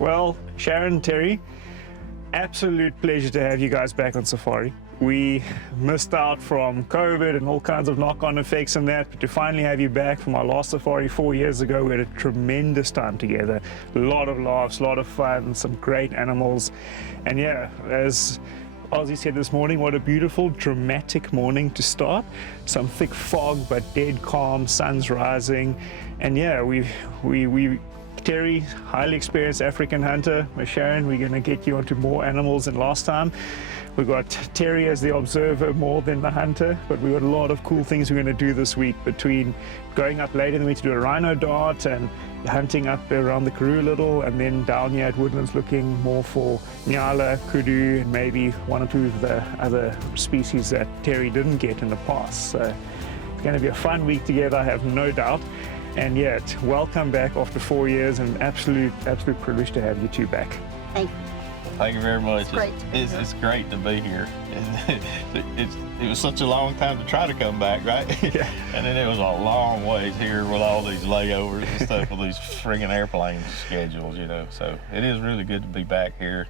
Well, Sharon, Terry, absolute pleasure to have you guys back on safari. We missed out from COVID and all kinds of knock-on effects and that, but to finally have you back from our last safari 4 years ago, we had a tremendous time together. A lot of laughs, a lot of fun, some great animals. And yeah, as Ozzie said this morning, what a beautiful, dramatic morning to start. Some thick fog, but dead calm, sun's rising. And yeah, Terry, highly experienced African hunter. With Sharon, we're going to get you onto more animals than last time. We've got Terry as the observer more than the hunter, but we've got a lot of cool things we're going to do this week, between going up later in the week to do a rhino dart and hunting up around the Karoo a little, and then down here at Woodlands looking more for Nyala, Kudu, and maybe one or two of the other species that Terry didn't get in the past. So it's going to be a fun week together, I have no doubt. And yet, welcome back after 4 years, and absolute privilege to have you two back. Thank you. Thank you very much. It's great to be here. It was such a long time to try to come back, right? Yeah. And then it was a long ways here with all these layovers and stuff with these friggin' airplane schedules, you know. So it is really good to be back here.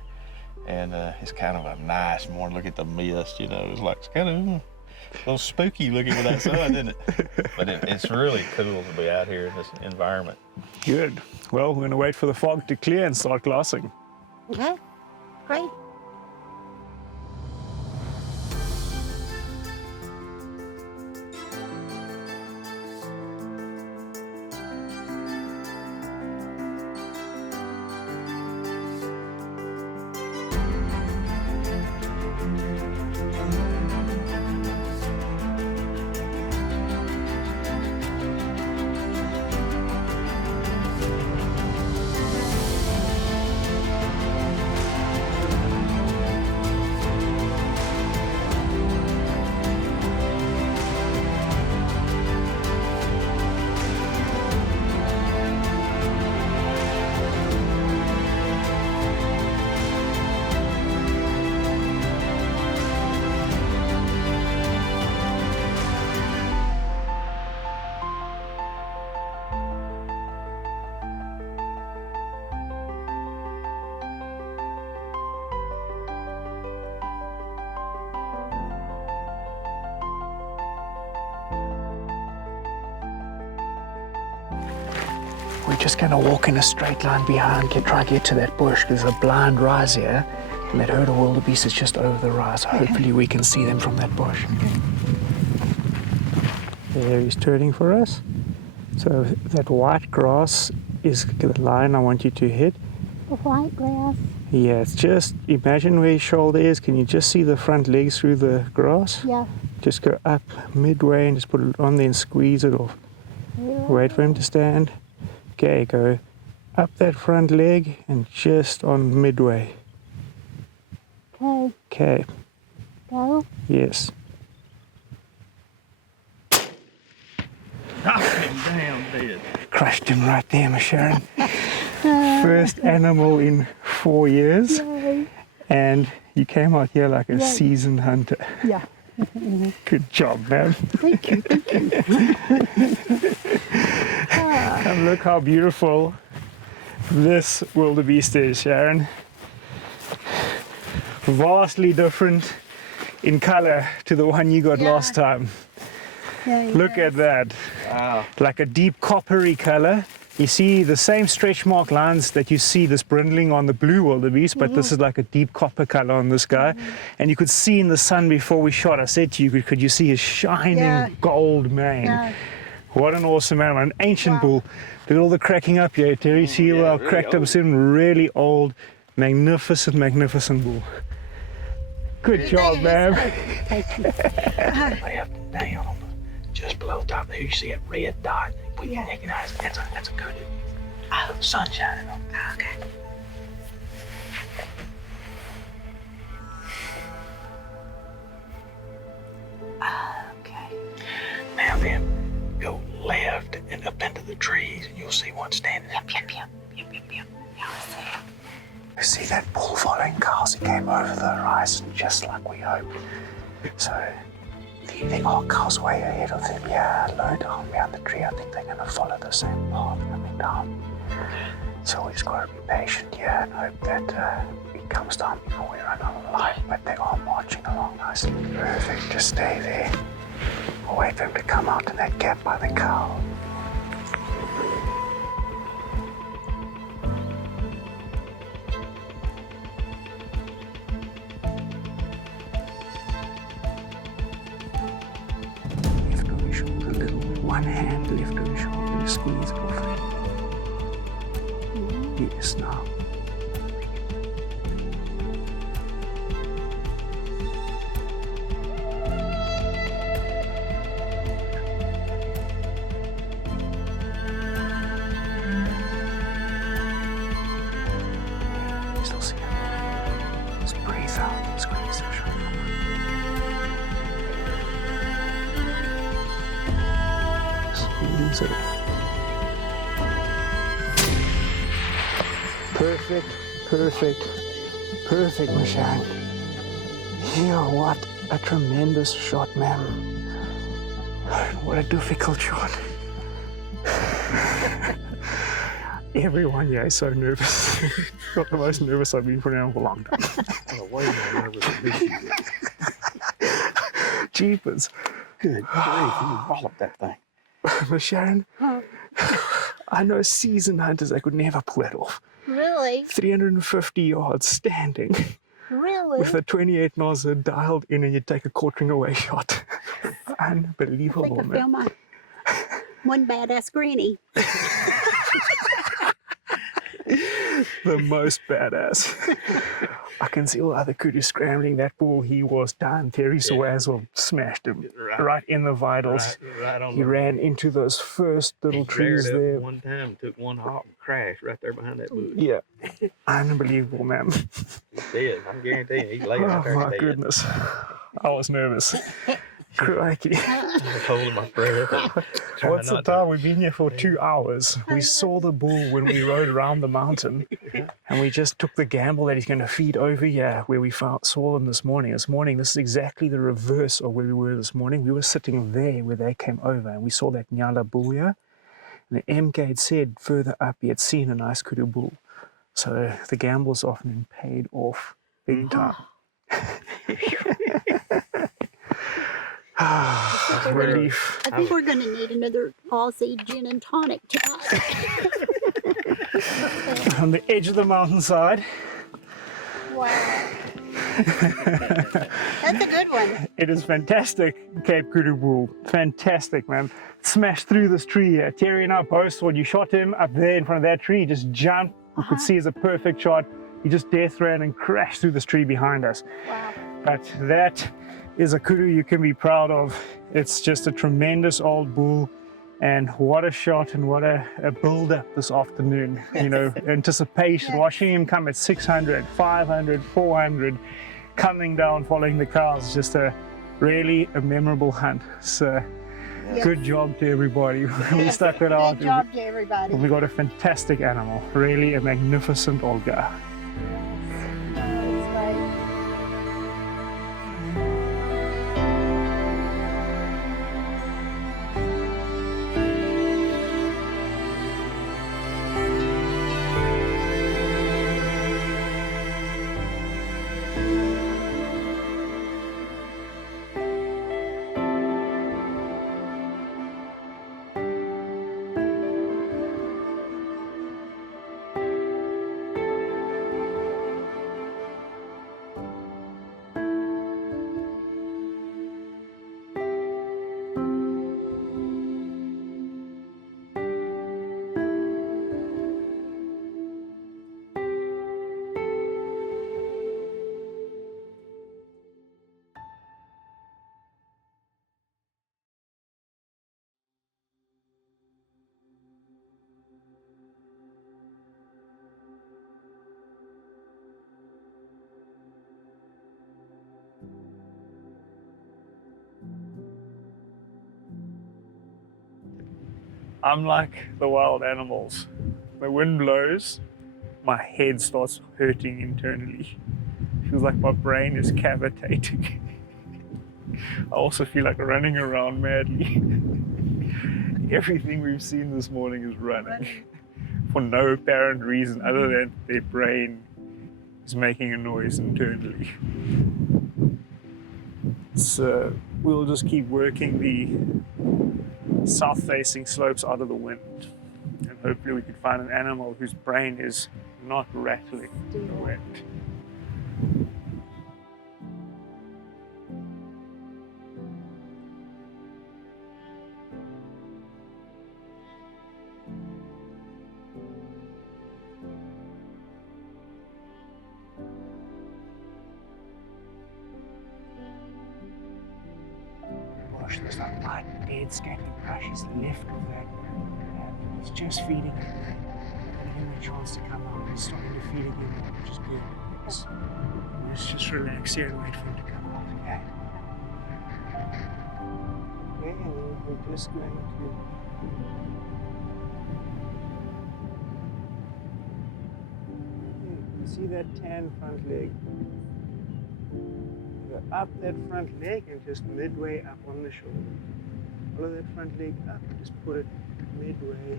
And it's kind of a nice morning. Look at the mist, you know. It's kind of a little spooky looking with that sun, isn't it? But it's really cool to be out here in this environment. Good. Well, we're going to wait for the fog to clear and start glassing. Okay, great. We're just going to walk in a straight line behind, try to get to that bush. There's a blind rise here, and that herd of wildebeest is just over the rise. Hopefully we can see them from that bush. There he's turning for us. So that white grass is the line I want you to hit. The white grass? Yeah, it's just, imagine where his shoulder is. Can you just see the front legs through the grass? Yeah. Just go up midway and just put it on there and squeeze it off. Wait for him to stand. Okay, go up that front leg and just on midway. Okay. Okay. Go. Yes. Knocked him down dead. Crushed him right there, Miss Sharon. First animal in 4 years. Yay. And you came out here like a seasoned hunter. Yeah. Good job, man. Thank you, thank you. And look how beautiful this wildebeest is, Sharon. Vastly different in color to the one you got last time. Yeah, Look at that. Wow. Like a deep coppery color. You see the same stretch mark lines that you see this brindling on the blue wildebeest, but this is like a deep copper color on this guy. And you could see in the sun before we shot, I said to you, could you see his shining gold mane? Yeah. What an awesome animal, an ancient bull. Look at all the cracking up here, Terry. See how really cracked up old. soon, really old, magnificent bull. Good job, man. Thank you. Lay up and down on just below the top there. You see a red dot. We can recognize that's a Kudu. The sun's shining on it. Okay. Okay. Now then, go left and up into the trees, and you'll see one standing. Yep. Yeah, I see it. You see that bull following cars? It came over the horizon just like we hoped. So the old car's way ahead of them. Yeah, low down behind the tree. I think they're going to follow the same path coming down. So we just got to be patient here and hope that he comes down before we run out of light. But they are marching along nicely. Perfect, just stay there. We'll wait for him to come out in that gap by the cow. Lift over your shoulder a little. One hand, lift over your shoulder and squeeze it off. Yes, now. Still see it. Just breathe out and squeeze the shoulder. Squeeze it. Perfect, perfect, perfect, my Sharon. Yeah, what a tremendous shot, ma'am. What a difficult shot. Everyone here is so nervous. Not the most nervous I've been for now for a long time. Way more nervous than this shit. Jeepers. Good grief, you walloped that thing. But Sharon, I know seasoned hunters that could never pull it off. Really? 350 yards standing Really? with a 28 Nosler dialed in and you take a quartering away shot. I Unbelievable, think I man. found my one badass granny. The most badass. I can see all other kudu scrambling. That bull, he was done. Terry Swazwell smashed him right in the vitals. Right on He ran into those first little trees there. One time, took one hop and crashed right there behind that bush. Yeah. Unbelievable, man. He's dead. I'm guaranteeing he's laying out Oh, there my dead. goodness. I was nervous. Crikey. I was holding my breath. trying What's the not to- time? We've been here for 2 hours. We saw the bull when we rode around the mountain, and we just took the gamble that he's going to feed over here where we saw them this morning. This is exactly the reverse of where we were this morning. We were sitting there where they came over, and we saw that Nyala bull here. And the MK had said further up he had seen a nice kudu bull. So the gamble's often paid off big time. Relief. I think we're going to need another Ozzie gin and tonic tonight. On the edge of the mountainside. Wow. That's a good one. It is fantastic, Cape Kudu bull. Fantastic, man. Smashed through this tree here. Terry and I both saw you shot him up there in front of that tree. He just jumped. You could see it's a perfect shot. He just death ran and crashed through this tree behind us. Wow. But that is a kudu you can be proud of. It's just a tremendous old bull. And what a shot and what a build-up this afternoon. You know, anticipation, watching him come at 600, 500, 400, coming down, following the cows. Just a memorable hunt. So good job to everybody. We stuck it out. Good job to everybody. We got a fantastic animal. Really a magnificent old guy. That's right. I'm like the wild animals. The wind blows, my head starts hurting internally. Feels like my brain is cavitating. I also feel like running around madly. Everything we've seen this morning is running. for no apparent reason other than their brain is making a noise internally. So we'll just keep working the south-facing slopes out of the wind, and hopefully we can find an animal whose brain is not rattling in the wind. There's that light, dead, scaly brush. He's left of that. He's just feeding him. Giving him a chance to come out. He's starting to feed again, which is good. Let's just relax here and wait for him to come out. Okay. Okay, and then we're just going to. See that tan front leg? Go up that front leg and just midway up on the shoulder. Follow that front leg up and just put it midway.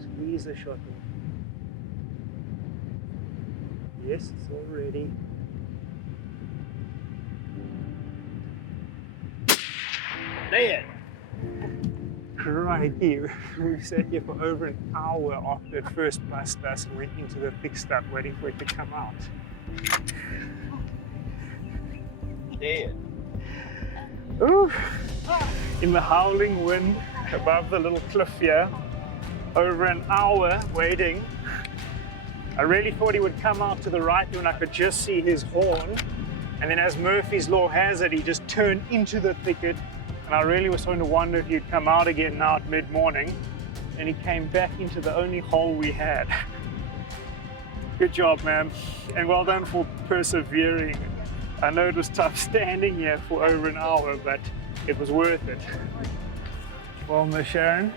Squeeze the shot off. Yes, it's all ready. There! Right here. We sat here for over an hour after it first bust us and went into the thick stuff waiting for it to come out. Dead. Ooh. In the howling wind above the little cliff here, over an hour waiting. I really thought he would come out to the right when I could just see his horn, and then as Murphy's Law has it, he just turned into the thicket, and I really was starting to wonder if he'd come out again now at mid-morning, and he came back into the only hole we had. Good job, man, and well done for persevering. I know it was tough standing here for over an hour, but it was worth it. Well, Miss Sharon,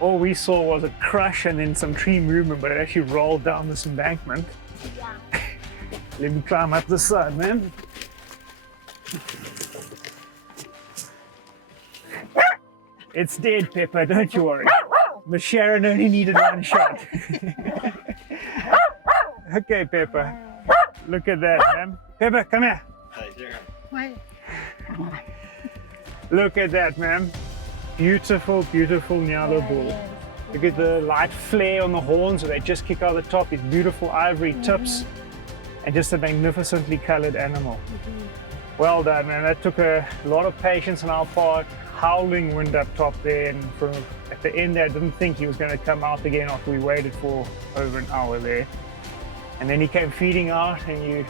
all we saw was a crush and then some tree movement, but it actually rolled down this embankment. Yeah. Let me climb up the side, man. It's dead, Pepper, don't you worry. Miss Sharon only needed one shot. Okay, Pepper. Look at that, man. Pepper, come here. Hey, Sharon. Wait. Look at that, man. Beautiful, beautiful Nyala bull. Look at the light flare on the horns, so they just kick out the top. These beautiful ivory tips, and just a magnificently colored animal. Well done, man. That took a lot of patience on our part. Howling wind up top there, and from at the end there, I didn't think he was going to come out again after we waited for over an hour there. And then he came feeding out, and you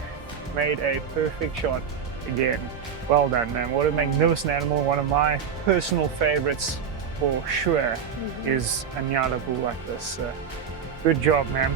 made a perfect shot again. Well done, man. What a magnificent animal. One of my personal favorites for sure is a Nyala bull like this. Good job, man.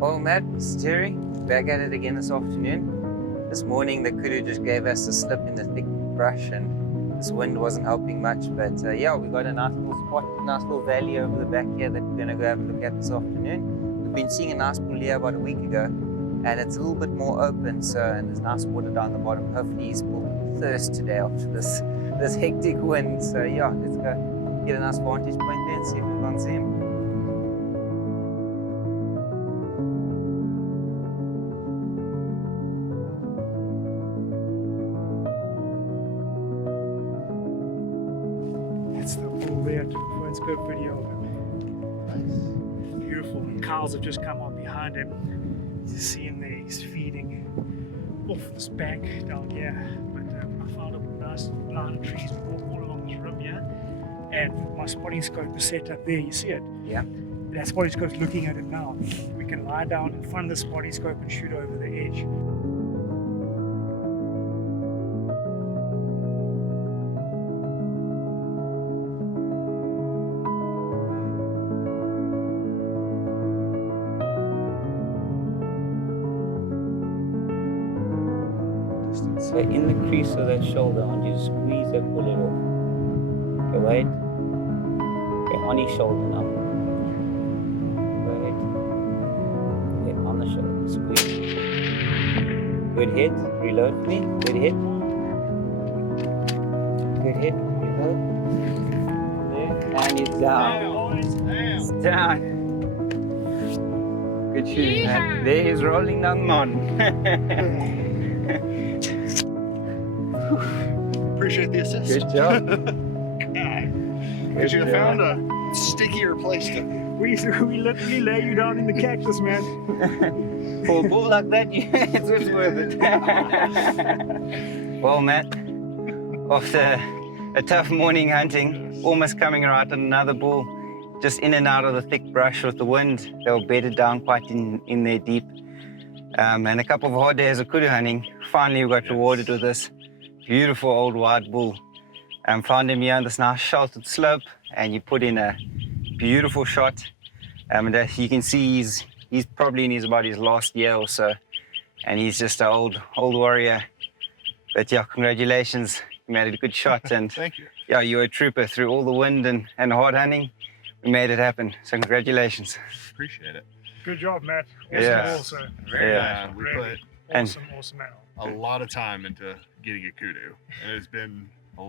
Well, Matt, it's Terry, back at it again this afternoon. This morning the kudu just gave us a slip in the thick brush and this wind wasn't helping much, but yeah, we got a nice little spot, nice little valley over the back here that we're going to go have a look at this afternoon. We've been seeing a nice pool here about a week ago and it's a little bit more open, so, and there's nice water down the bottom. Hopefully he's full thirst today after this hectic wind. So yeah, let's go get a nice vantage point there and see if we can't see him. That's the bull there to the phone's got video of him. Beautiful. And cows have just come up behind him. to see him there. He's feeding off this bank down here. But I found a nice line of trees all along this rim here. And my spotting scope is set up there. You see it? Yeah. That spotting scope's looking at it now. We can lie down in front of the spotting scope and shoot over the edge. So in the crease of that shoulder, I want you to squeeze that bullet off. Okay, wait. Okay, on his shoulder now. Wait. Okay, on the shoulder, squeeze. Good hit, reload me. Good hit. Good hit, reload. There, and it's down. It's down. Good shooting, man. There he's rolling down the mountain. Appreciate the assist. Good job. Because you found a stickier place to. We literally lay you down in the cactus, man. For a bull like that, it's worth it. Well, Matt, after a tough morning hunting, almost coming right on another bull, just in and out of the thick brush with the wind, they were bedded down quite in there deep. And a couple of hard days of kudu hunting, finally we got rewarded with this beautiful old white bull. Found him here on this nice sheltered slope, and you put in a beautiful shot. And you can see he's probably in about his last year or so, and he's just an old warrior. But yeah, congratulations, you made a good shot, and Thank you. yeah, you were a trooper through all the wind and hard hunting. We made it happen, so congratulations. Appreciate it. Good job, Matt. Yeah. Awesome. Very Yeah. nice. We put And- Awesome animal. a lot of time into getting a kudu, and it's been a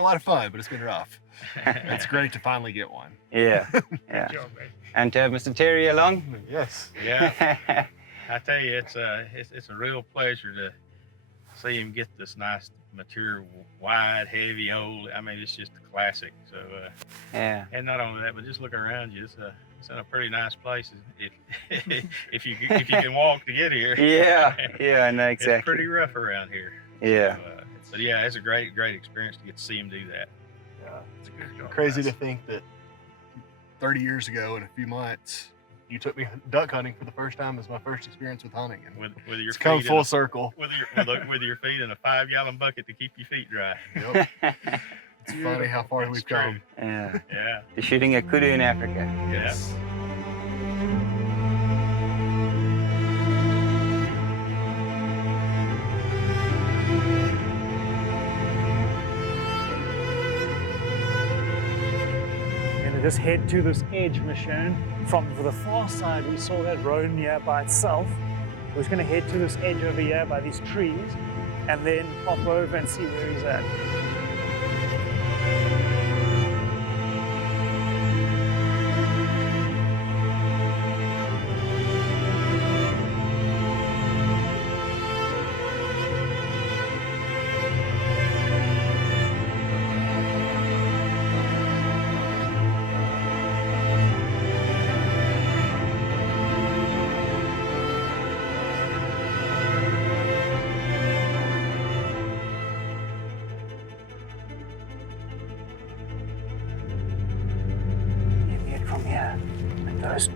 lot of fun, but it's been rough. It's great to finally get one. Yeah, yeah. Good job, mate. And to have Mr. Terry along. Yes. Yeah, I tell you, it's a real pleasure to see him get this nice, mature, wide, heavy, old. I mean, it's just a classic. So, Yeah. and not only that, but just looking around you, it's in a pretty nice place if you can walk to get here. Yeah, no, It's exactly. pretty rough around here. Yeah. So, but yeah, it's a great experience to get to see him do that. Yeah. It's a good job. Crazy guys. to think that 30 years ago, in a few months, you took me duck hunting for the first time as my first experience with hunting, and With your it's come feet full in circle. with your feet in a 5-gallon bucket to keep your feet dry. Yep. It's funny how far we've true. come. Yeah. Yeah. You're shooting a kudu in Africa. Yes. Gonna just head to this edge, Sharon. From the far side, we saw that Roan here by itself. We're just gonna head to this edge over here by these trees, and then pop over and see where he's at. From here, and those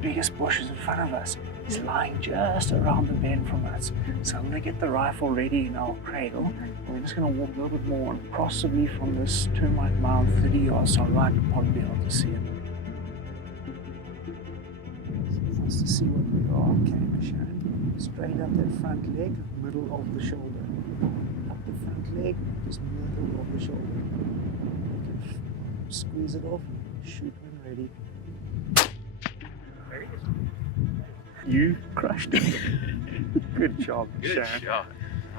biggest bushes in front of us is lying just around the bend from us. So I'm gonna get the rifle ready in our cradle, and we're just gonna walk a little bit more, and possibly from this termite mound 30 yards to our right, we'll probably be able to see him. He wants to see what we are. Okay, Sharon. Straight up that front leg, middle of the shoulder. Up the front leg, just middle of the shoulder. Okay. Squeeze it off, shoot when ready. There he is. You crushed it. Good job, Good Sharon. shot.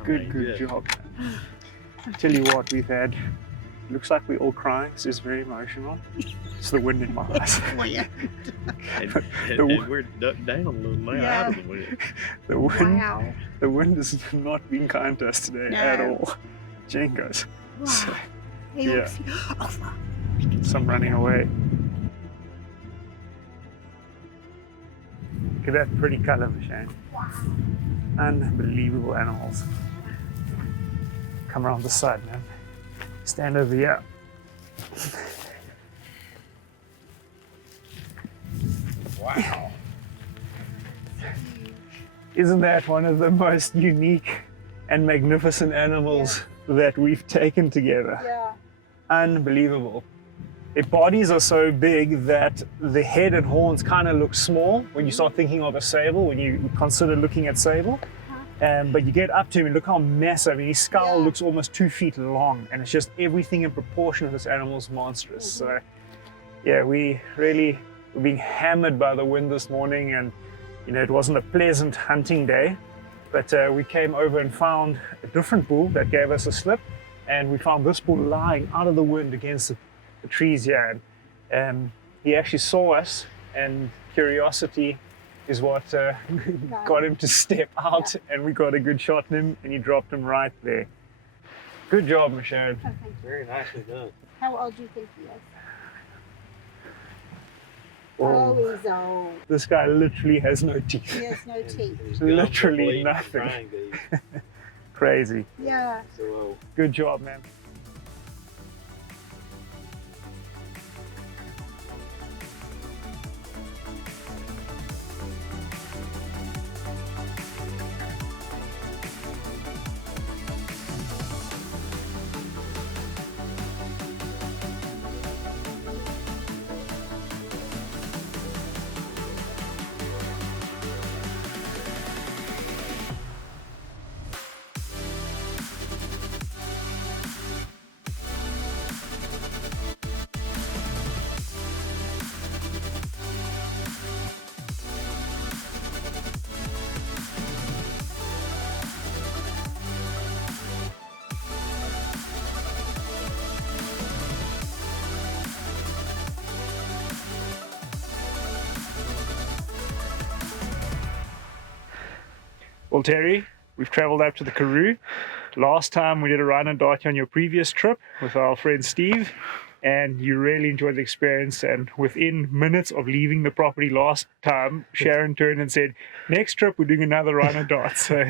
Good job. I tell you what, we've had. Looks like we're all crying. This is very emotional. It's the wind in my eyes. And we're ducked down a little now out of the wind. The wind. Wow. The wind has not been kind to us today at No. all. Jane goes. So, He Yeah. looks. Oh, some running away. Look at that pretty color, Sharon. Unbelievable animals. Come around the side, man. Stand over here. Wow. Isn't that one of the most unique and magnificent animals that we've taken together? Yeah. Unbelievable. Their bodies are so big that the head and horns kind of look small when you start thinking of a sable, when you consider looking at sable. But you get up to him and look how massive. I mean, his skull looks almost 2 feet long, and it's just everything in proportion of this animal's monstrous. So, yeah, we're being hammered by the wind this morning, and you know, it wasn't a pleasant hunting day, but we came over and found a different bull that gave us a slip, and we found this bull lying out of the wind against the trees here. And he actually saw us, and curiosity is what got him to step out, and we got a good shot on him, and he dropped him right there. Good job, Sharon. Oh, thank you. Very nicely done. How old do you think he is? Oh, Oh, he's old. this guy literally has no teeth. He has no teeth. Literally nothing. Crazy. Yeah. Good job, man. Well, Terry, we've traveled up to the Karoo. Last time we did a Rhino Darting on your previous trip with our friend Steve, and you really enjoyed the experience. And within minutes of leaving the property last time, Sharon turned and said, next trip we're doing another Rhino Dart. So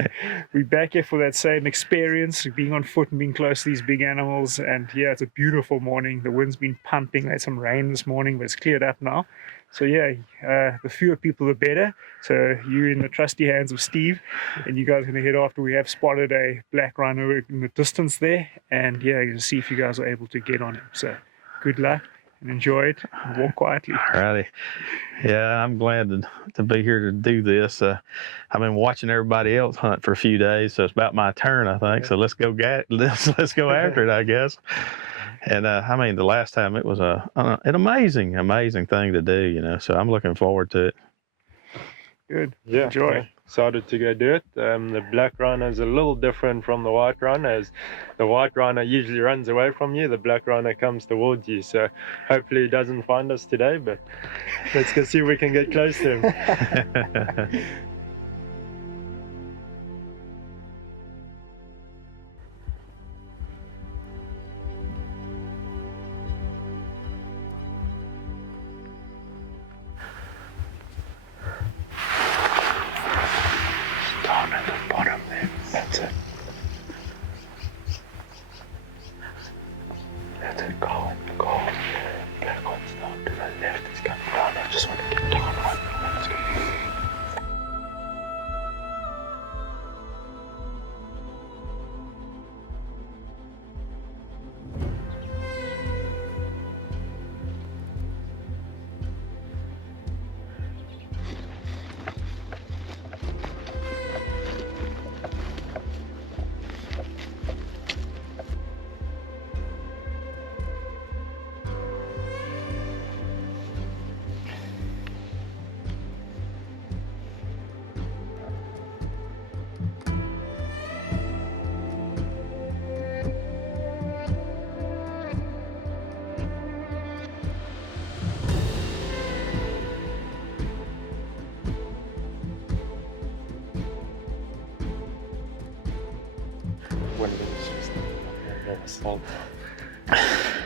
we're back here for that same experience, being on foot and being close to these big animals. And yeah, it's a beautiful morning. The wind's been pumping. They had some rain this morning, but it's cleared up now. So yeah, the fewer people the better. So you're in the trusty hands of Steve, and you guys are going to head after. We have spotted a black rhino in the distance there, and yeah, to see if you guys are able to get on him. So good luck and enjoy it, and walk quietly. Alrighty. Yeah, I'm glad to be here to do this. I've been watching everybody else hunt for a few days, so it's about my turn, I think. So let's go let's go after it, I guess. And I mean, the last time it was an amazing thing to do, you know. So I'm looking forward to it. Good. Yeah. Enjoy. Decided to go do it. The black rhino is a little different from the white rhino, as the white rhino usually runs away from you. The black rhino comes towards you. So hopefully he doesn't find us today, but let's go see if we can get close to him.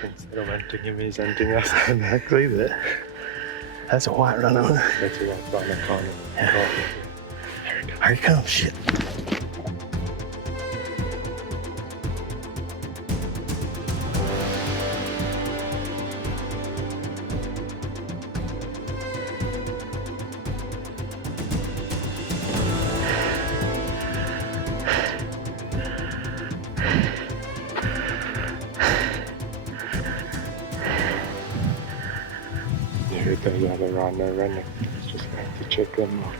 Instead of hunting him, he's hunting us. I can see that. That's a white rhino. That's a white rhino kind of. Here he comes, shit. Here goes the other rhino running. Just going to check them out.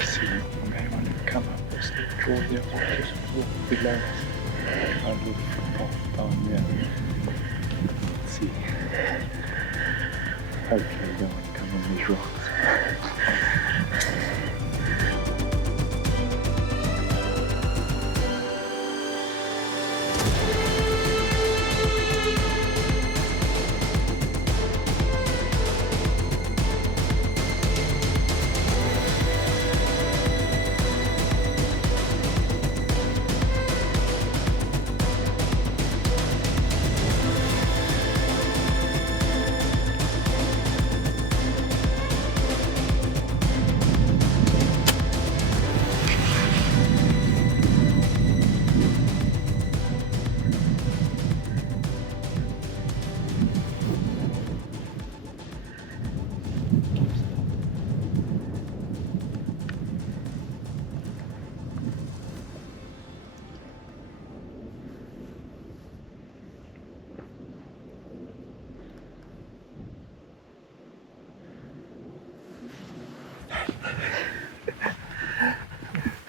See, man, when you come up, just draw your just walk below us. I'll look off down there. Let's see. Hopefully they don't come on these rocks.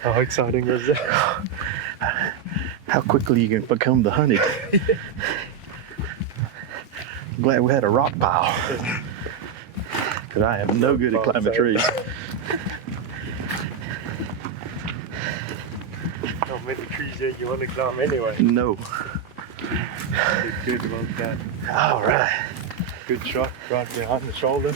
How exciting was that? How quickly you can become the hunted. Glad we had a rock pile. Because I am no good at climbing trees. Not many trees that you want to climb anyway. No. Did good about that. All right. Good shot right behind the shoulder.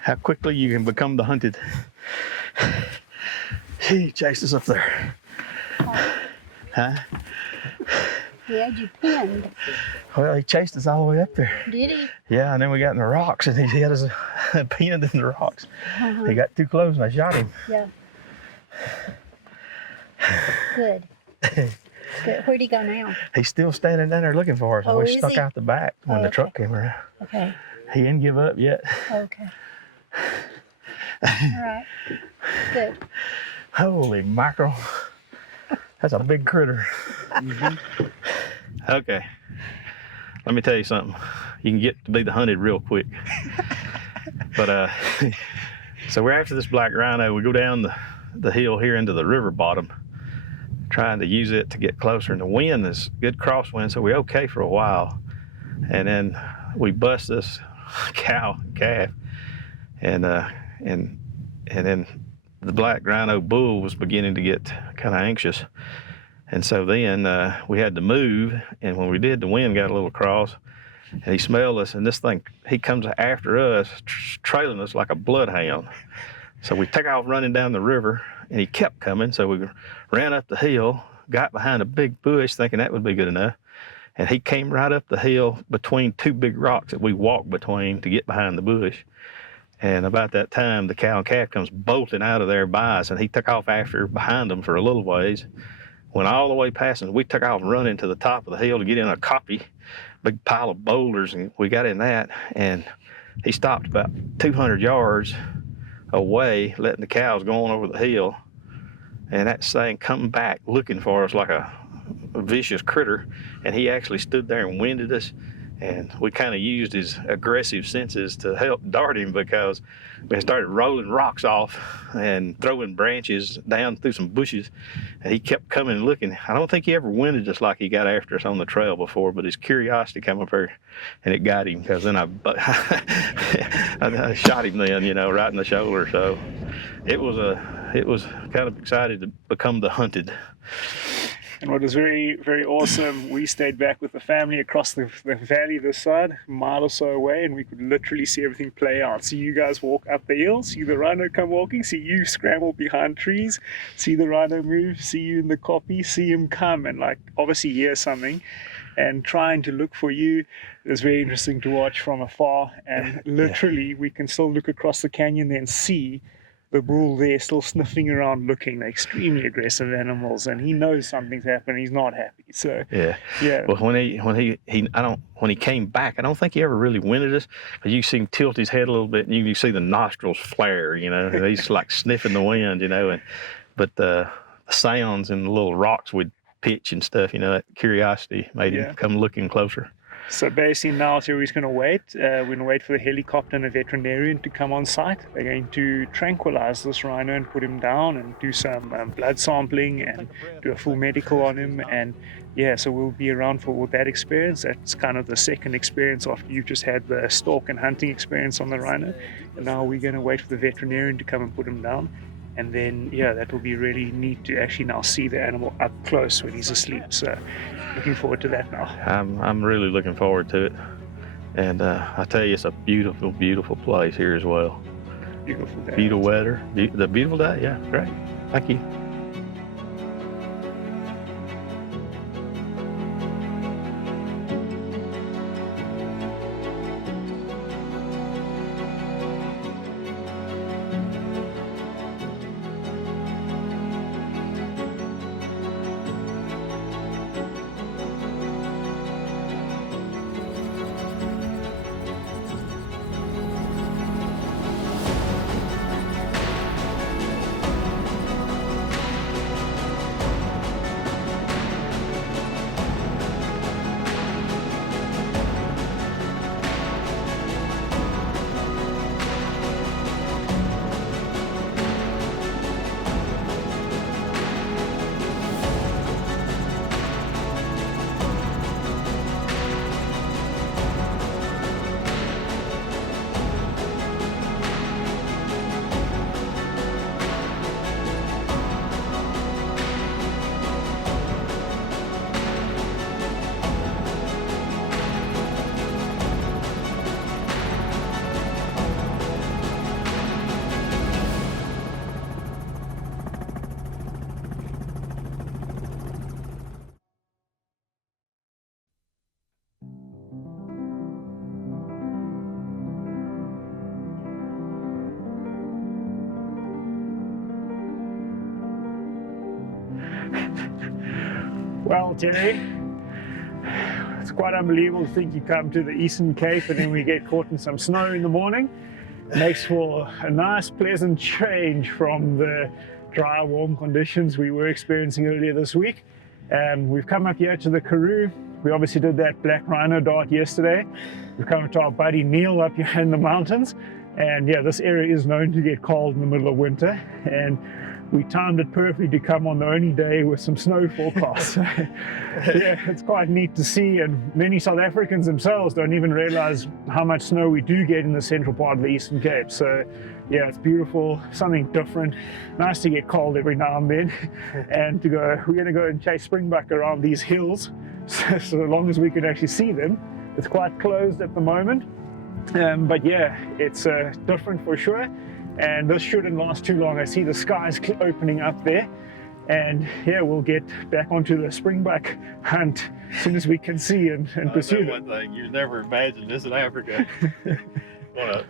How quickly you can become the hunted. He chased us up there. Huh? He had you pinned. Well, he chased us all the way up there. Did he? Yeah, and then we got in the rocks and he had us pinned in the rocks. He got too close and I shot him. Yeah. Good. Good. Where'd he go now? He's still standing down there looking for us. Oh, We is stuck he? out the back when the truck came around. Okay. He didn't give up yet. Okay. All right. Good. Holy mackerel. That's a big critter. Okay. Let me tell you something. You can get to be the hunted real quick. But so we're after this black rhino. We go down the hill here into the river bottom, trying to use it to get closer. And the wind is good crosswind, so we're okay for a while. And then we bust this cow and calf, and then the black rhino bull was beginning to get kind of anxious. And so then we had to move, and when we did, the wind got a little cross, and he smelled us, and this thing, he comes after us, trailing us like a bloodhound. So we took off running down the river, and he kept coming, so we ran up the hill, got behind a big bush thinking that would be good enough, and he came right up the hill between two big rocks that we walked between to get behind the bush. And about that time, the cow and calf comes bolting out of there by us, and he took off after behind them for a little ways. Went all the way past us. We took off running to the top of the hill to get in a copy, big pile of boulders, and we got in that, and he stopped about 200 yards away, letting the cows go on over the hill, and that thing come back looking for us like a vicious critter, and he actually stood there and winded us. And we kind of used his aggressive senses to help dart him, because we started rolling rocks off and throwing branches down through some bushes. And he kept coming and looking. I don't think he ever winded us like he got after us on the trail before, but his curiosity came up here and it got him, because then I shot him then, right in the shoulder. So it was kind of excited to become the hunted. And what was very, very awesome, we stayed back with the family across the valley this side, a mile or so away, and we could literally see everything play out. See you guys walk up the hill, see the rhino come walking, see you scramble behind trees, see the rhino move, see you in the copy, see him come, and like obviously hear something. And trying to look for you is very interesting to watch from afar. And literally, we can still look across the canyon and see the bull there still sniffing around looking. They're extremely aggressive animals, and he knows something's happened. He's not happy. So yeah. Well, when he came back, I don't think he ever really went at us, but you see him tilt his head a little bit, and you see the nostrils flare. You know, he's like sniffing the wind. You know, but the sounds and the little rocks would pitch and stuff. You know, that curiosity made him come looking closer. So basically now Terry's going to wait. We're going to wait for the helicopter and a veterinarian to come on site. They're going to tranquilize this rhino and put him down and do some blood sampling and do a full medical on him. And yeah, so we'll be around for that experience. That's kind of the second experience after you've just had the stalk and hunting experience on the rhino. And now we're going to wait for the veterinarian to come and put him down. And then, yeah, that will be really neat to actually now see the animal up close when he's asleep. So looking forward to that now. I'm really looking forward to it. And I tell you, it's a beautiful, beautiful place here as well. Beautiful day. Beautiful weather. The beautiful day, yeah, great. Thank you. Well, Terry, it's quite unbelievable to think you come to the Eastern Cape and then we get caught in some snow in the morning. It makes for a nice, pleasant change from the dry, warm conditions we were experiencing earlier this week. We've come up here to the Karoo. We obviously did that black rhino dart yesterday. We've come up to our buddy Neil up here in the mountains. And yeah, this area is known to get cold in the middle of winter. And we timed it perfectly to come on the only day with some snow forecast. Yeah, it's quite neat to see, and many South Africans themselves don't even realize how much snow we do get in the central part of the Eastern Cape. So yeah, it's beautiful, something different. Nice to get cold every now and then. And we're going to go and chase springbuck around these hills, so long as we can actually see them. It's quite closed at the moment, but yeah, it's different for sure. And this shouldn't last too long. I see the skies opening up there. And yeah, we'll get back onto the springbuck hunt as soon as we can see and pursue them. One thing, you never imagined this in Africa. On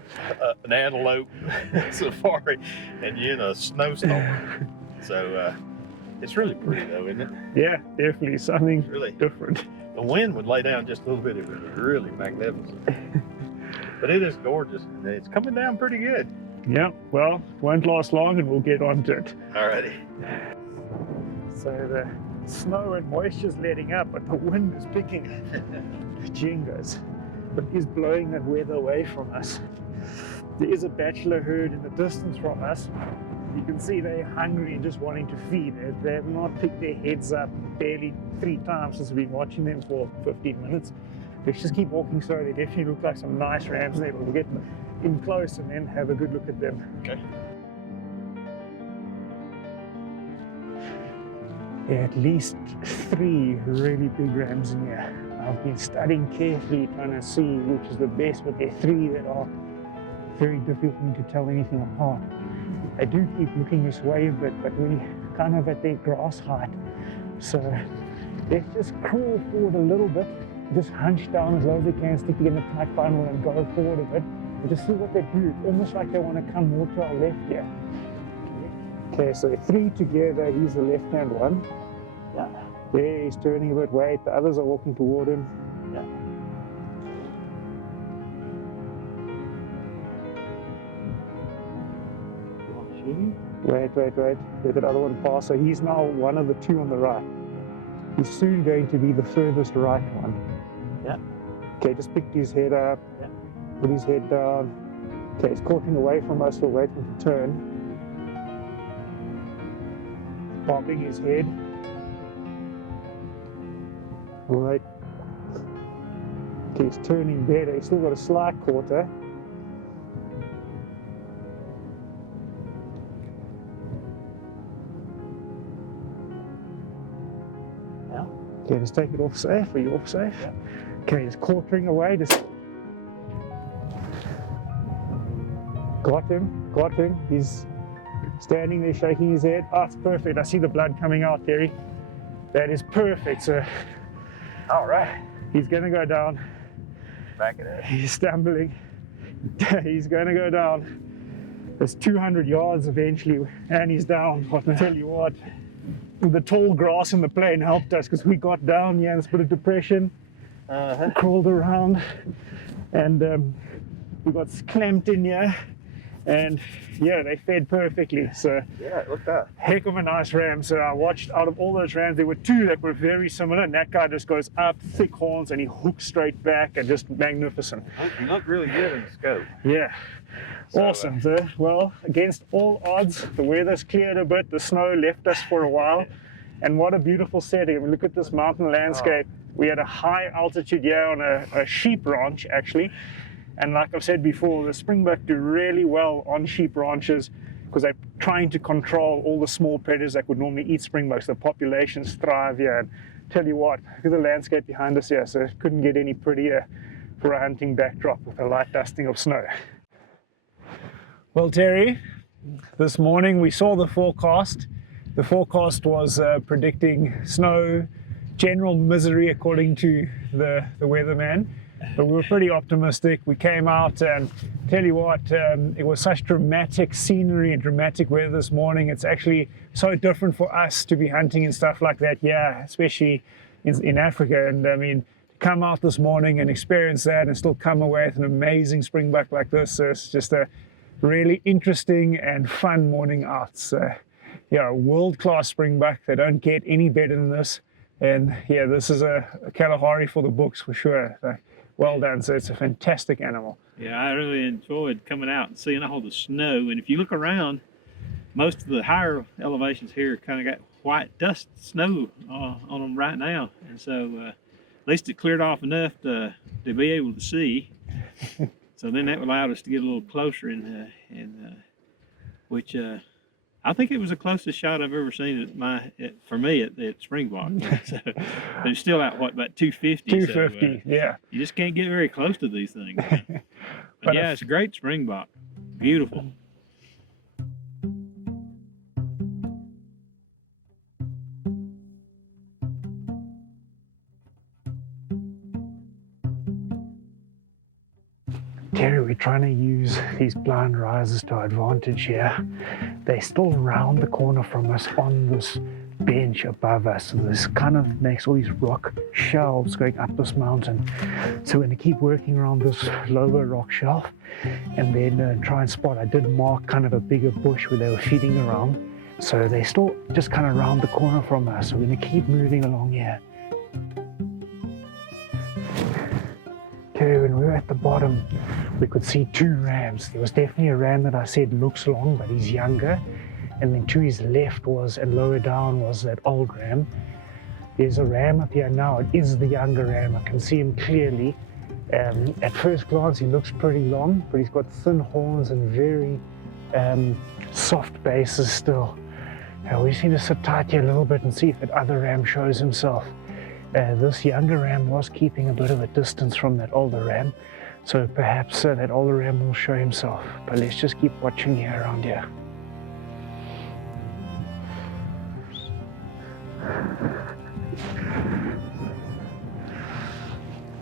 an antelope safari and you're in a snowstorm. So it's really pretty though, isn't it? Yeah, definitely something really different. The wind would lay down just a little bit. It was really magnificent. But it is gorgeous. It's coming down pretty good. Yeah, well, it won't last long and we'll get on to it. Alrighty. So the snow and moisture's letting up, but the wind is picking jingles. But it is blowing that weather away from us. There is a bachelor herd in the distance from us. You can see they're hungry and just wanting to feed. They have not picked their heads up barely 3 times since we've been watching them for 15 minutes. Let's just keep walking slow. They definitely look like some nice rams there. We'll get in close and then have a good look at them. Okay. at least 3 really big rams in here. I've been studying carefully, trying to see which is the best, but there are 3 that are very difficult for me to tell anything apart. I do keep looking this way a bit, but we're kind of at their grass height. So let's just crawl forward a little bit, just hunch down as low as we can, stick together in a tight bundle and go forward a bit. And just see what they do. It's almost like they want to come more to our left here. Okay, so 3 together, he's the left-hand one. Yeah. There, he's turning a bit, wait, the others are walking toward him. Yeah. Wait, let that other one pass. So he's now one of the 2 on the right. He's soon going to be the furthest right one. Yeah. Okay, just picked his head up, yeah. Put his head down. Okay, he's courting away from us, we'll wait for him to turn. Popping his head. Right. Okay, he's turning better. He's still got a slight quarter. Yeah. Okay, just take it off safe. Are you off safe? Yeah. Okay, he's quartering away. Just got him. He's standing there shaking his head. Oh, it's perfect. I see the blood coming out, Terry. That is perfect, sir. All right. He's going to go down. Back it up. He's stumbling. He's going to go down. There's 200 yards eventually, and he's down. I can tell you what, the tall grass in the plain helped us because we got down here in this bit of depression, crawled around, and we got clamped in here. And yeah, they fed perfectly. So Yeah, look at that. heck of a nice ram. So I watched out of all those rams, there were 2 that were very similar, and that guy just goes up, thick horns, and he hooks straight back, and just magnificent. You look really good in the scope. Yeah, awesome, sir. Well, against all odds, the weather's cleared a bit. The snow left us for a while, and what a beautiful setting. I mean, look at this mountain landscape. We had a high altitude here on a sheep ranch, actually. And like I've said before, the Springbuck do really well on sheep ranches because they're trying to control all the small predators that would normally eat Springbucks. The populations thrive here. And tell you what, look at the landscape behind us here. So it couldn't get any prettier for a hunting backdrop with a light dusting of snow. Well, Terry, this morning we saw the forecast. The forecast was predicting snow, general misery according to the weatherman. But we were pretty optimistic. We came out and tell you what, it was such dramatic scenery and dramatic weather this morning. It's actually so different for us to be hunting and stuff like that, yeah, especially in Africa. And I mean, to come out this morning and experience that and still come away with an amazing Springbuck like this, so it's just a really interesting and fun morning out. So yeah, world-class Springbuck. They don't get any better than this. And yeah, this is a Kalahari for the books for sure. So, well done. So it's a fantastic animal. Yeah, I really enjoyed coming out and seeing all the snow. And if you look around, most of the higher elevations here kind of got white dust snow on them right now. And so at least it cleared off enough to be able to see. So then that allowed us to get a little closer, which I think it was the closest shot I've ever seen for me at Springbuck. So, but it's still out, what, about 250? 250, so, yeah. You just can't get very close to these things. But yeah, it's a great Springbuck. Beautiful. Terry, we're trying to use these blind risers to our advantage here. They're still round the corner from us on this bench above us. So this kind of makes all these rock shelves going up this mountain. So we're going to keep working around this lower rock shelf and then try and spot. I did mark kind of a bigger bush where they were feeding around. So they're still just kind of round the corner from us. So we're going to keep moving along here. Okay, when we were at the bottom, we could see 2 rams. There was definitely a ram that I said looks long, but he's younger. And then to his left was, and lower down was that old ram. There's a ram up here now. It is the younger ram. I can see him clearly. At first glance, he looks pretty long, but he's got thin horns and very soft bases still. We just need to sit tight here a little bit and see if that other ram shows himself. This younger ram was keeping a bit of a distance from that older ram, so perhaps that older ram will show himself. But let's just keep watching here around here.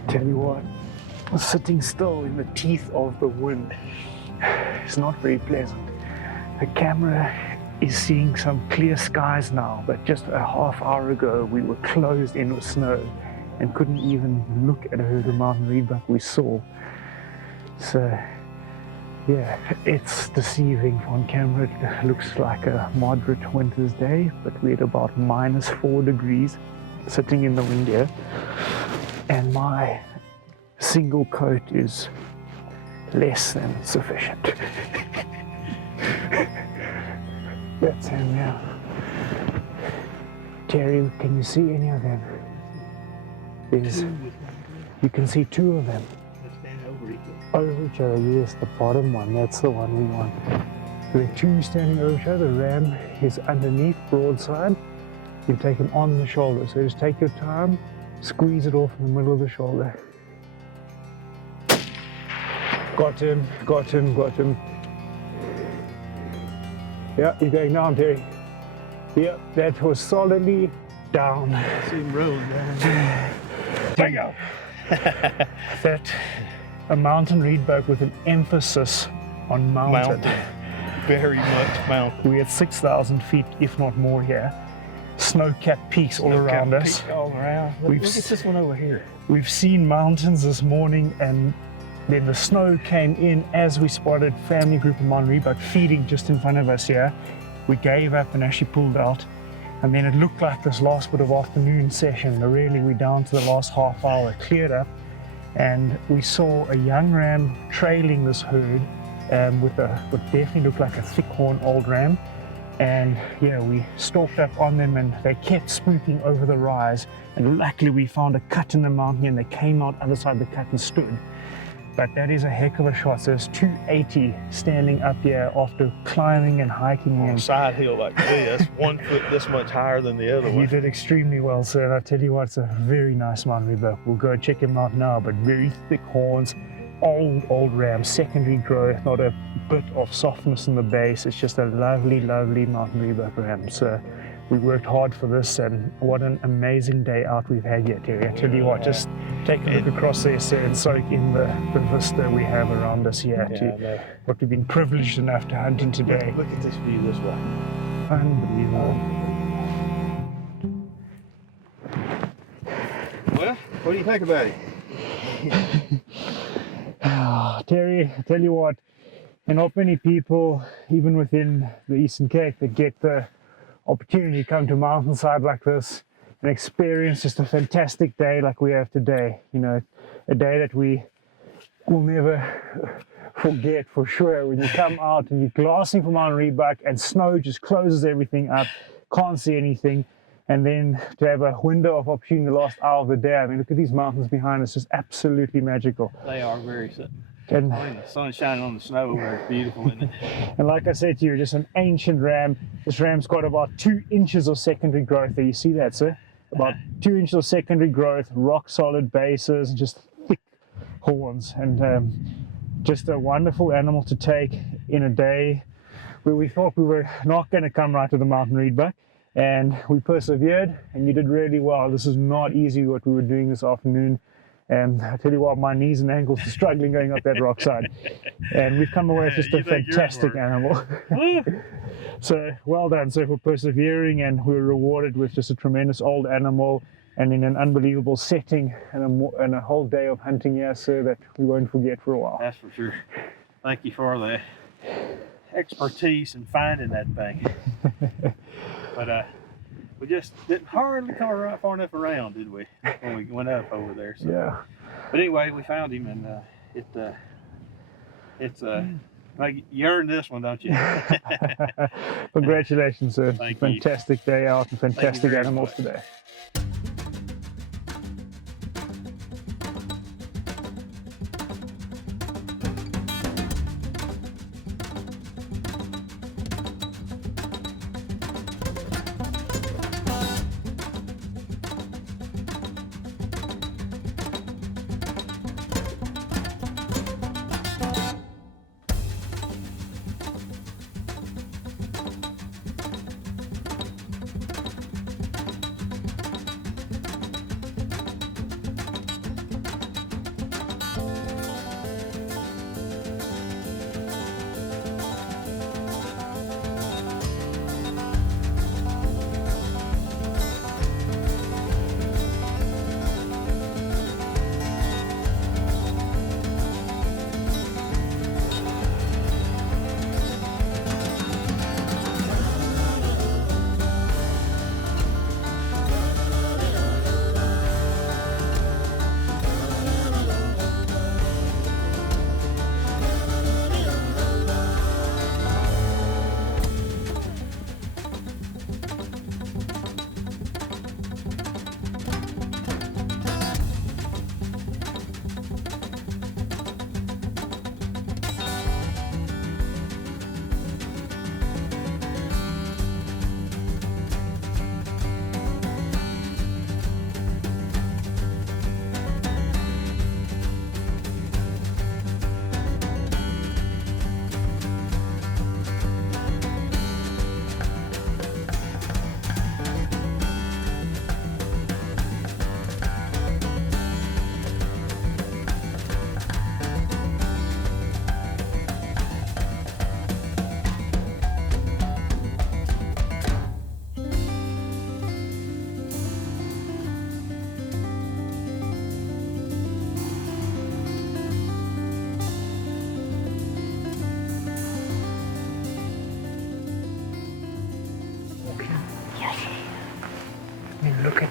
Tell you what, sitting still in the teeth of the wind is not very pleasant. The camera is seeing some clear skies now, but just a half hour ago we were closed in with snow and couldn't even look at a herd of mountain reedbuck we saw. So yeah, it's deceiving on camera. It looks like a moderate winter's day, but we're at about -4 degrees sitting in the wind here, and my single coat is less than sufficient. That's him now. Terry, can you see any of them? You can see 2 of them. Over each other, yes, the bottom one, that's the one we want. There are 2 standing over each other. The ram is underneath, broadside. You take him on the shoulder, so just take your time, squeeze it off in the middle of the shoulder. Got him, got him, got him. Yeah, he's going down, Terry. Yeah, that was solidly down. See him rolling down. There you go. That a mountain reedbuck with an emphasis on mountain. Very much mountain. We're at 6,000 feet, if not more here. Snow-capped peaks all around us. All around. Look at this one over here. We've seen mountains this morning, and then the snow came in as we spotted family group of mountain reedbuck feeding just in front of us here. We gave up and actually pulled out. And then it looked like this last bit of afternoon session, really we're down to the last half hour, cleared up. And we saw a young ram trailing this herd with what definitely looked like a thick horn old ram. And yeah, we stalked up on them and they kept spooking over the rise. And luckily we found a cut in the mountain and they came out other side of the cut and stood. But that is a heck of a shot. So there's 280 standing up here after climbing and hiking. On a side hill like this, 1 foot this much higher than the other one. You did extremely well, sir. And I tell you what, it's a very nice mountain reedbuck. We'll go check him out now, but very thick horns, old ram, secondary growth, not a bit of softness in the base. It's just a lovely, lovely mountain reedbuck ram. So we worked hard for this, and what an amazing day out we've had here, Terry. I tell you what, just take a look across there, sir, and soak in the vista we have around us here. What we've been privileged enough to hunt in today. Look at this view this way. Unbelievable. Well, what do you think about it? Terry, I tell you what, there are not many people, even within the Eastern Cape, that get the opportunity to come to a mountainside like this and experience just a fantastic day like we have today. You know, a day that we will never forget for sure. When you come out and you're glassing for mountain reedbuck and snow just closes everything up, can't see anything, and then to have a window of opportunity the last hour of the day. I mean, look at these mountains behind us, just absolutely magical. They are very And the sun's shining on the snow where it's beautiful, isn't it? And like I said to you, just an ancient ram. This ram's got about 2 inches of secondary growth there. You see that, sir? About 2 inches of secondary growth, rock solid bases, just thick horns. And just a wonderful animal to take in a day where we thought we were not going to come right to the mountain reedbuck. And we persevered, and you did really well. This is not easy what we were doing this afternoon. And I tell you what, my knees and ankles are struggling going up that rock side. And we've come away with just a fantastic animal. So well done, sir, for persevering, and we were rewarded with just a tremendous old animal and in an unbelievable setting and a whole day of hunting here, sir, that we won't forget for a while. That's for sure. Thank you for the expertise in finding that thing. But we just didn't hardly come right far enough around, did we, when we went up over there? So. Yeah. But anyway, we found him, and it's like you earned this one, don't you? Congratulations, sir. Thank fantastic you. Day out and fantastic animals much. today.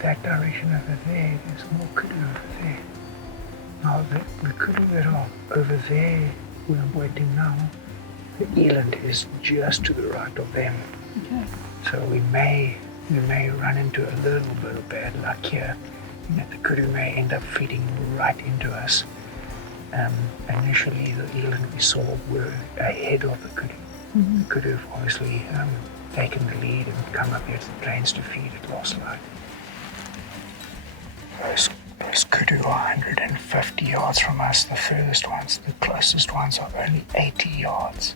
that direction over there, there's more kudu over there. Now the kudu that are over there, where I'm pointing now, the eland is just to the right of them. Okay. So we may run into a little bit of bad luck here, in that the kudu may end up feeding right into us. Initially, the eland we saw were ahead of the kudu. The kudu have obviously taken the lead and come up here to the plains to feed at last light. Those kudu are 150 yards from us, the furthest ones. The closest ones are only 80 yards.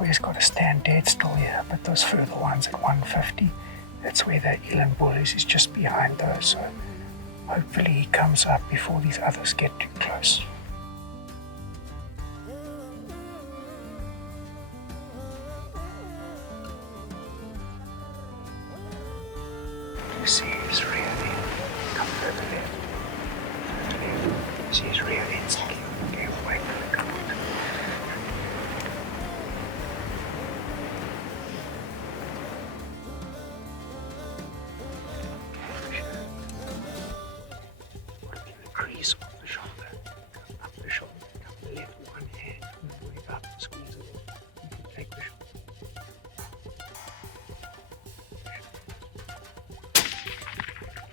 We just got to stand dead still here, but those further ones at 150, that's where the eland bull is just behind those. So hopefully he comes up before these others get too close. You see his rear end. Come further left. Further left. See his rear end. Okay, wait for the ground. Crease off the shoulder, up the shoulder, come left one hand, move way up, squeeze it. You can take the shoulder.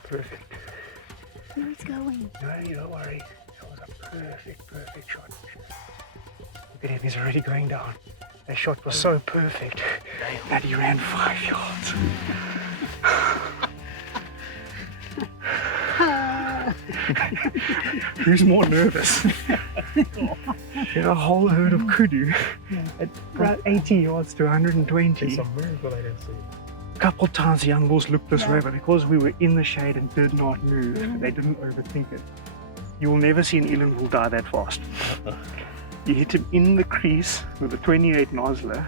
Perfect. Where he's going? No, you don't worry. That was a perfect shot. Look at him, he's already going down. That shot was so perfect that he ran 5 yards. Who's more nervous? There's a whole herd of kudu at from 80 yards to 120. It's a miracle I didn't see. A couple times the young bulls looked this way, but because we were in the shade and did not move, they didn't overthink it. You will never see an eland bull die that fast. You hit him in the crease with a 28 Nosler.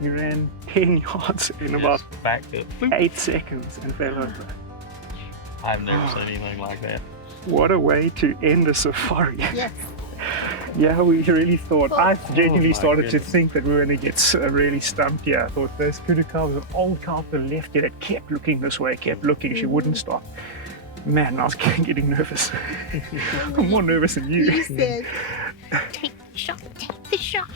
He ran 10 yards in about backed up. 8 seconds and fell over. I've never seen anything like that. What a way to end a safari. Yes. Yeah, we really thought, I genuinely my started to goodness. think that we were going to get really stumped here. I thought this kudu cow was an old cow to the left here that kept looking this way, kept looking, she wouldn't stop. Man, I was getting nervous. I'm more nervous than You you. said, take the shot, take the shot.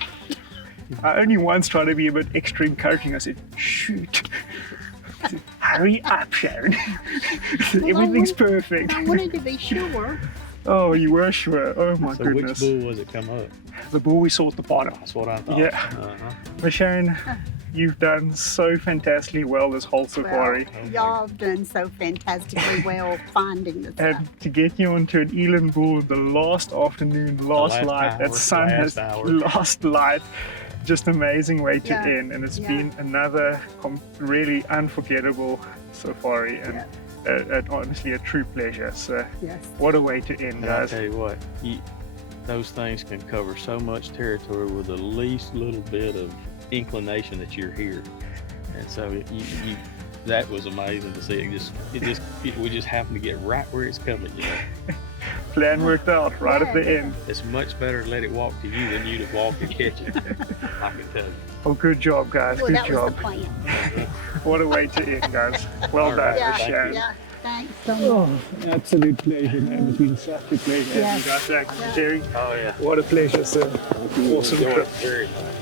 I only once tried to be a bit extra encouraging. I said, shoot. I said, hurry up, Sharon. Everything's perfect. I wanted to be sure. Oh, you were sure. Oh my So goodness. which bull was it come up? The bull we saw at the bottom. That's what I thought. Yeah. Uh-huh. But Sharon, you've done so fantastically well this whole safari. Well, y'all have done so fantastically well finding this stuff. And to get you onto an eland bull the last afternoon, last last light, hour, that sun last has hour. last light. Just amazing way to Yeah, end, and it's yeah. been another really unforgettable safari, and honestly a true pleasure. So Yes. what a way to end, And I guys. tell you what, those things can cover so much territory with the least little bit of inclination that you're here. And so that was amazing to see. We just happened to get right where it's coming, you know. Plan worked out right at the end. It's much better to let it walk to you than you to walk and catch it. I can tell you. Oh, good job, guys. Well, Good that was job. the plan. What a way to end, guys. Well All done, right, Yeah, Sharon. yeah. Thanks so much. Oh, absolute pleasure, man. It's been such a pleasure having you Yes. guys back. Yeah. Jerry, Oh yeah. what a pleasure, sir. Awesome Enjoy trip. it very much.